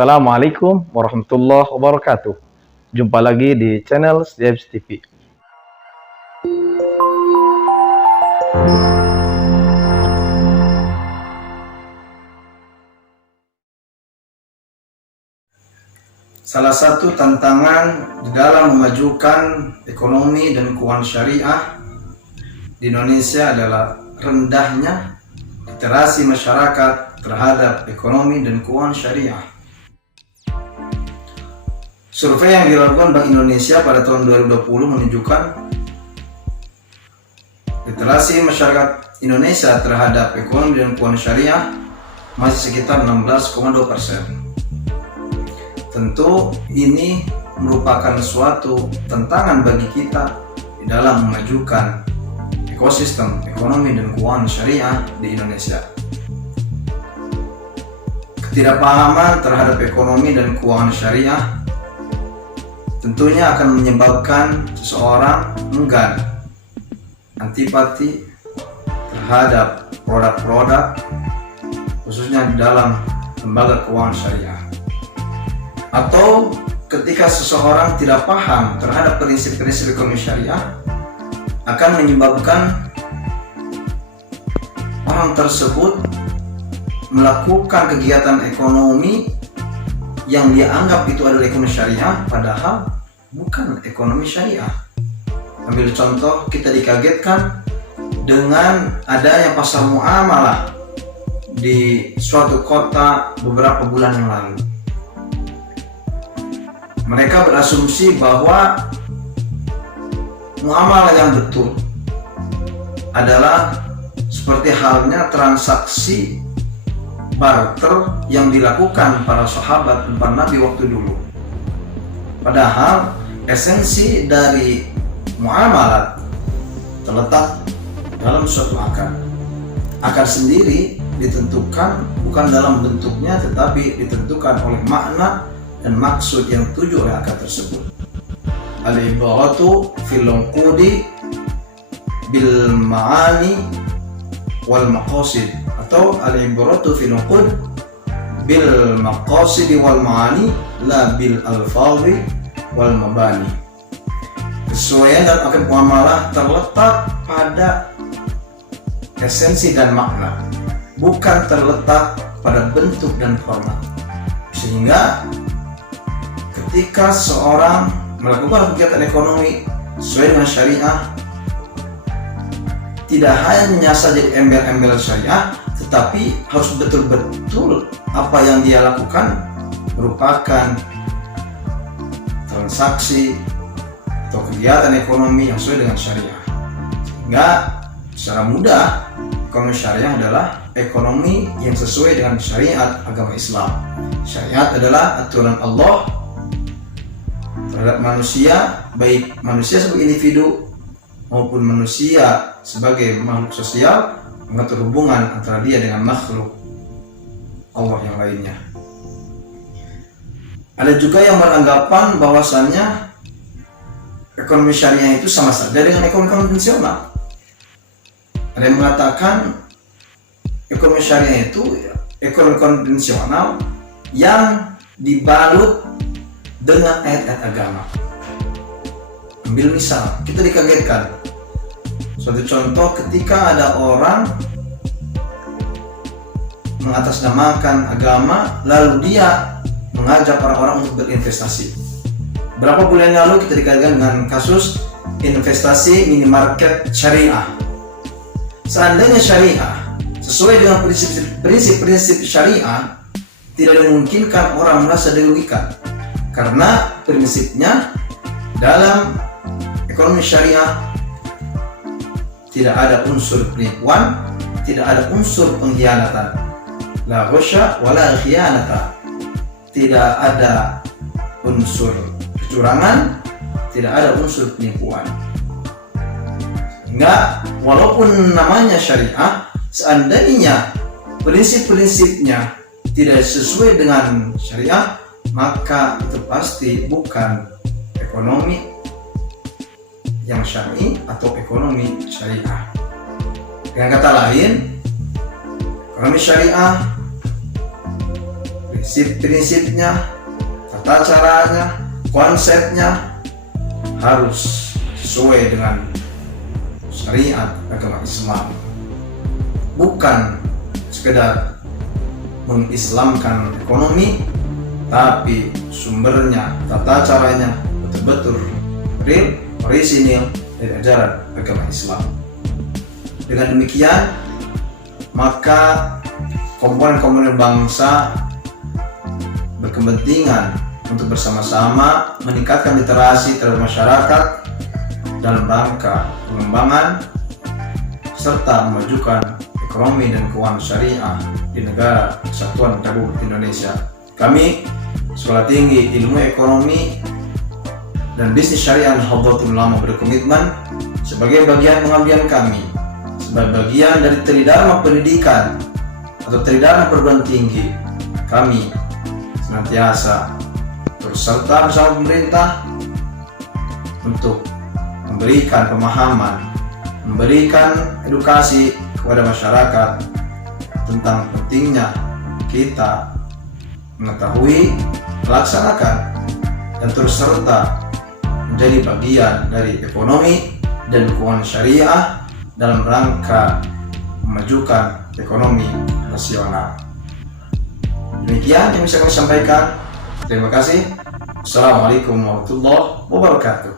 Assalamualaikum warahmatullahi wabarakatuh. Jumpa lagi di channel Jebs TV. Salah satu tantangan di dalam memajukan ekonomi dan keuangan syariah di Indonesia adalah rendahnya literasi masyarakat terhadap ekonomi dan keuangan syariah. Survei yang dilakukan Bank Indonesia pada tahun 2020 menunjukkan literasi masyarakat Indonesia terhadap ekonomi dan keuangan syariah masih sekitar 16,2%. Tentu ini merupakan suatu tantangan bagi kita di dalam memajukan ekosistem ekonomi dan keuangan syariah di Indonesia. Ketidakpahaman terhadap ekonomi dan keuangan syariah tentunya akan menyebabkan seseorang enggan, antipati terhadap produk-produk khususnya di dalam lembaga keuangan syariah. Atau ketika seseorang tidak paham terhadap prinsip-prinsip ekonomi syariah, akan menyebabkan orang tersebut melakukan kegiatan ekonomi yang dia anggap itu adalah ekonomi syariah, padahal bukan ekonomi syariah. Ambil contoh, kita dikagetkan dengan adanya pasar muamalah di suatu kota beberapa bulan yang lalu. Mereka berasumsi bahwa muamalah yang betul adalah seperti halnya transaksi barter yang dilakukan para sahabat dan para nabi waktu dulu. Padahal esensi dari muamalah terletak dalam suatu akar. Akar sendiri ditentukan bukan dalam bentuknya, tetapi ditentukan oleh makna dan maksud yang tuju oleh akar tersebut. Al-ibaratu fil unqudi bil ma'ani wal maqasid, atau al-ibaratu fil unqud bil maqasid wal ma'ani la bil alfadhi wal mabani. Kesesuaian dalam akar muamalah terletak pada esensi dan makna, bukan terletak pada bentuk dan format. Sehingga ketika seorang melakukan kegiatan ekonomi sesuai dengan syariah, tidak hanya saja embel-embel syariah, tetapi harus betul-betul apa yang dia lakukan merupakan transaksi atau kegiatan ekonomi yang sesuai dengan syariah. Sehingga secara mudah, ekonomi syariah adalah ekonomi yang sesuai dengan syariat agama Islam. Syariat adalah aturan Allah terhadap manusia, baik manusia sebagai individu maupun manusia sebagai makhluk sosial, mengatur hubungan antara dia dengan makhluk Allah yang lainnya. Ada juga yang beranggapan bahwasannya ekonomi syariah itu sama saja dengan ekonomi konvensional. Ada yang mengatakan ekonomi syariah itu ekonomi konvensional yang dibalut dengan ayat-ayat agama. Ambil misal, kita dikagetkan. Suatu contoh, ketika ada orang mengatasnamakan agama, lalu dia mengajak orang-orang untuk berinvestasi. Berapa bulan lalu kita dikagetkan dengan kasus investasi minimarket syariah. Seandainya syariah sesuai dengan prinsip-prinsip syariah, tidak dimungkinkan orang merasa dirugikan. Karena prinsipnya dalam ekonomi syariah tidak ada unsur penipuan, tidak ada unsur pengkhianatan. La ghusya wa la khiyanata. Tidak ada unsur kecurangan, tidak ada unsur penipuan. Sehingga walaupun namanya syariah, seandainya prinsip-prinsipnya tidak sesuai dengan syariah, maka itu pasti bukan ekonomi yang syar'i atau ekonomi syariah. Dengan kata lain, ekonomi syariah prinsip-prinsipnya, tata caranya, konsepnya harus sesuai dengan syariat agama Islam. Bukan sekedar mengislamkan ekonomi, tapi sumbernya, tata caranya betul-betul real, orisinil dari ajaran agama Islam. Dengan demikian, maka komponen-komponen bangsa berkepentingan untuk bersama-sama meningkatkan literasi terhadap masyarakat dalam rangka pengembangan serta memajukan ekonomi dan keuangan syariah di negara Kesatuan Republik Indonesia. Kami, Sekolah Tinggi Ilmu Ekonomi dan Bisnis Syariah Nahdlatul Ulama, berkomitmen sebagai bagian pengabdian kami, sebagai bagian dari Tridharma Pendidikan atau Tridharma Perguruan Tinggi, kami senantiasa berserta bersama pemerintah untuk memberikan pemahaman, memberikan edukasi kepada masyarakat tentang pentingnya kita mengetahui, melaksanakan, dan terus serta menjadi bagian dari ekonomi dan keuangan syariah dalam rangka memajukan ekonomi nasional. Demikian yang bisa kami sampaikan. Terima kasih. Assalamualaikum warahmatullahi wabarakatuh.